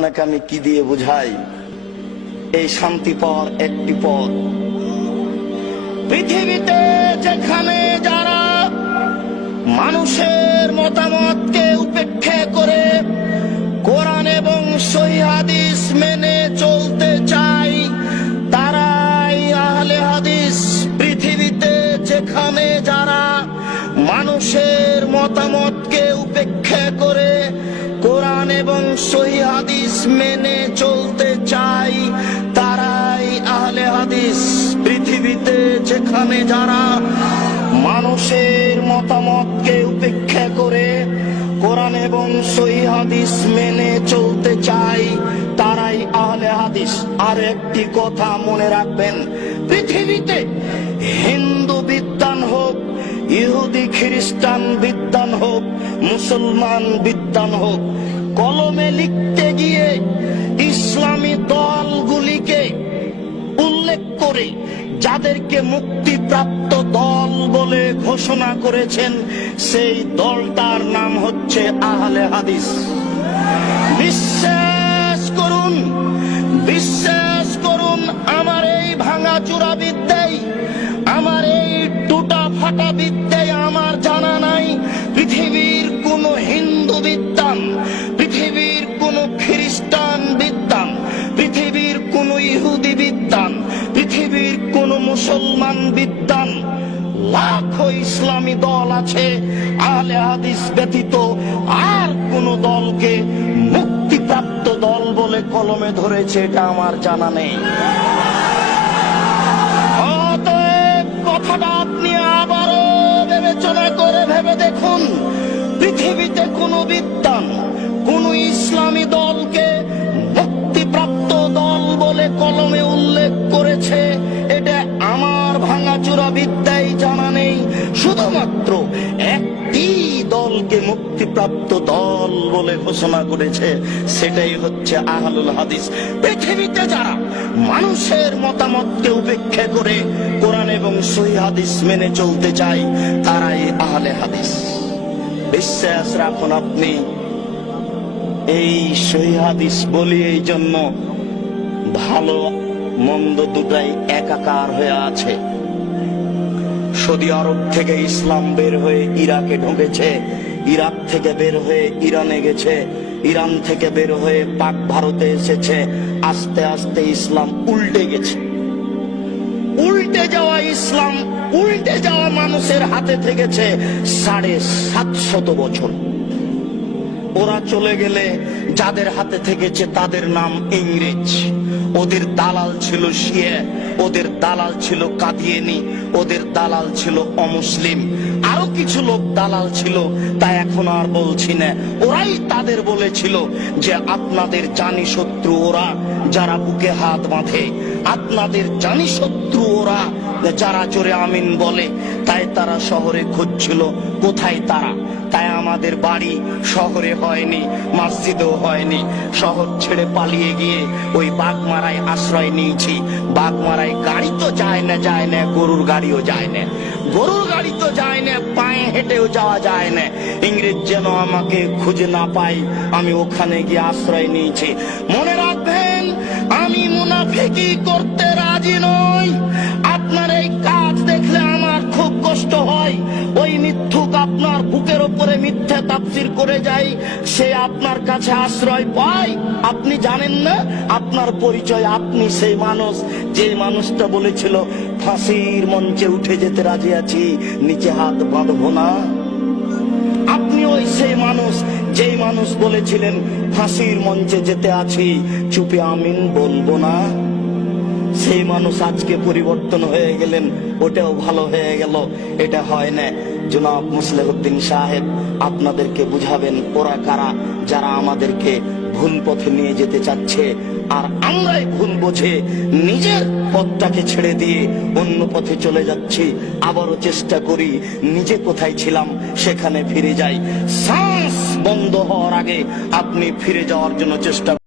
আপনাকে আমি কি দিয়ে বুঝাই? এই শান্তি পাওয়ার একটি পথ। পৃথিবীতে যেখানে যারা মানুষের মতামতকে উপেক্ষা করে কোরআন এবং সহিহ হাদিস মেনে চলতে চায়, তারাই আহলে হাদিস। পৃথিবীতে যেখানে যারা মানুষের মতামতকে উপেক্ষা করে কোরআন এবং সহিহ হাদিস মেনে চলতে চায়, তারাই আহলে হাদিস। পৃথিবীতে যেখানে যারা মানুষের মতামতকে উপেক্ষা করে কোরআন এবং সহিহ হাদিস মেনে চলতে চায়, তারাই আহলে হাদিস। আর একটি কথা মনে রাখবেন, পৃথিবীতে হিন্দু বিদ্বান হোক, ইহুদি খ্রিস্টান বিদ্বান হোক, মুসলমান বিদ্বান হোক, কলমে লিখতে গিয়ে ইসলামী দলগুলিকে উল্লেখ করে যাদেরকে মুক্তিপ্রাপ্ত দল বলে ঘোষণা করেছেন, সেই দলটার নাম হচ্ছে আহলে হাদিস। বিশ্বাস করুন, বিশ্বাস করুন, আমার এই ভাঙাচুরা বিদ্যায়, আমার এই টুটা ফাটা বিদ্যায় আমার জানা নাই পৃথিবীর কোন হিন্দু বিদ্বান, পৃথিবীর কোন খ্রিস্টান বিদ্বান, পৃথিবীর কোন ইহুদি বিদ্বান, পৃথিবীর কোন মুসলমান বিদ্বান, লাখো ইসলামী দল আছে, আহলে হাদিস ব্যতীত আর কোন দলকে মুক্তিপ্রাপ্ত দল বলে কলমে ধরেছে এটা আমার জানা নেই। অতএব কথাটা আপনি আবারও বিবেচনা করে ভেবে দেখুন, পৃথিবীতে কোন বিদ্বান কোন ইসলামী দলকে মুক্তিপ্রাপ্ত দল বলে কলমে উল্লেখ করেছে এটা আমার ভাঙাচুরা বিদ্যায় জানা নেই। শুধুমাত্র একটি দলকে মুক্তিপ্রাপ্ত দল বলে ঘোষণা করেছে, সেটাই হচ্ছে আহলুল হাদিস। পৃথিবীতে যারা মানুষের মতামতকে উপেক্ষা করে কোরআন এবং সহিহ হাদিস মেনে চলতে চায়, তারাই আহলে হাদিস। বিশ্বাস রাখুন আপনি, এই সহিহ হাদিস বলি এই জন্য ভালো মন্দ দুটাই একাকার হয়ে আছে। সৌদি আরব থেকে ইসলাম বের হয়ে ইরাকে ঢুকেছে, ইরাক থেকে বের হয়ে ইরানে গেছে, ইরান থেকে বের হয়ে পাক ভারতে এসেছে। আস্তে আস্তে ইসলাম উল্টে গেছে। উল্টে যাওয়া ইসলাম, উল্টে যাওয়া মানুষের হাতে থেকেছে 750 বছর। ওরা চলে গেলে যাদের হাতে থেকেছে তাদের নাম ইংরেজ। ওদের দালাল ছিল শিয়া, ওদের দালাল ছিল কাদিয়ানি, ওদের দালাল ছিল অমুসলিম, আরো কিছু লোক দালাল ছিল, তা এখন আর বলছি না। ওরাই তাদের বলেছিল যে আপনাদের জানি শত্রু ওরা যারা বুকে হাত বাঁধে, আপনাদের জানি শত্রু ওরা যারা জোরে আমিন বলে। তাই তারা শহরে খুঁজছিল কোথায় তারা। তাই আমাদের বাড়ি শহরে হয়নি, মসজিদেও হয়নি, শহর ছেড়ে পালিয়ে গিয়ে ওই বাগমারায় আশ্রয় নিয়েছি। বাগমারায় গাড়ি তো যায় না, যায় না, গরুর গাড়িও যায় না, গরুর গাড়ি তো যায় না, পায়ে হেঁটেও যাওয়া যায় না। ইংরেজ যেন আমাকে খুঁজে না পাই, আমি ওখানে গিয়ে আশ্রয় নিয়েছি। মনে রাখবেন, আমি মুনাফিকি করতে রাজি নই। আপনার এই কাজ দেখলে আমার খুব কষ্ট হয়। ওই মিথ্যুক আপনার বুকের উপরে মিথ্যা তাফসীর করে যায়, সে আপনার কাছে আশ্রয় পায়। আপনি জানেন না আপনার পরিচয়। আপনি সেই মানুষ, যে মানুষটা বলেছিল ফাঁসির মঞ্চে উঠে যেতে রাজি আছি, নিচে হাত বাঁধবো না। আপনি ওই সেই মানুষ, যেই মানুষ বলেছিলেন ফাঁসির মঞ্চে যেতে আছি, চুপে আমিন বলবো না। সেই মানুষ আজকে পরিবর্তন হয়ে গেলেন, ওটাও ভালো হয়ে গেল। এটা হয় না। জনাব মুসলিহুদ্দিন সাহেব আপনাদেরকে বুঝাবেন ওরা কারা, যারা আমাদেরকে ভুল পথে নিয়ে যেতে চাচ্ছে। আর আমরাই ভুল বুঝে নিজের পথটাকে ছেড়ে দিয়ে অন্য পথে চলে যাচ্ছি। আবারও চেষ্টা করি নিজে কোথায় ছিলাম সেখানে ফিরে যাই। শ্বাস বন্ধ হওয়ার আগে আপনি ফিরে যাওয়ার জন্য চেষ্টা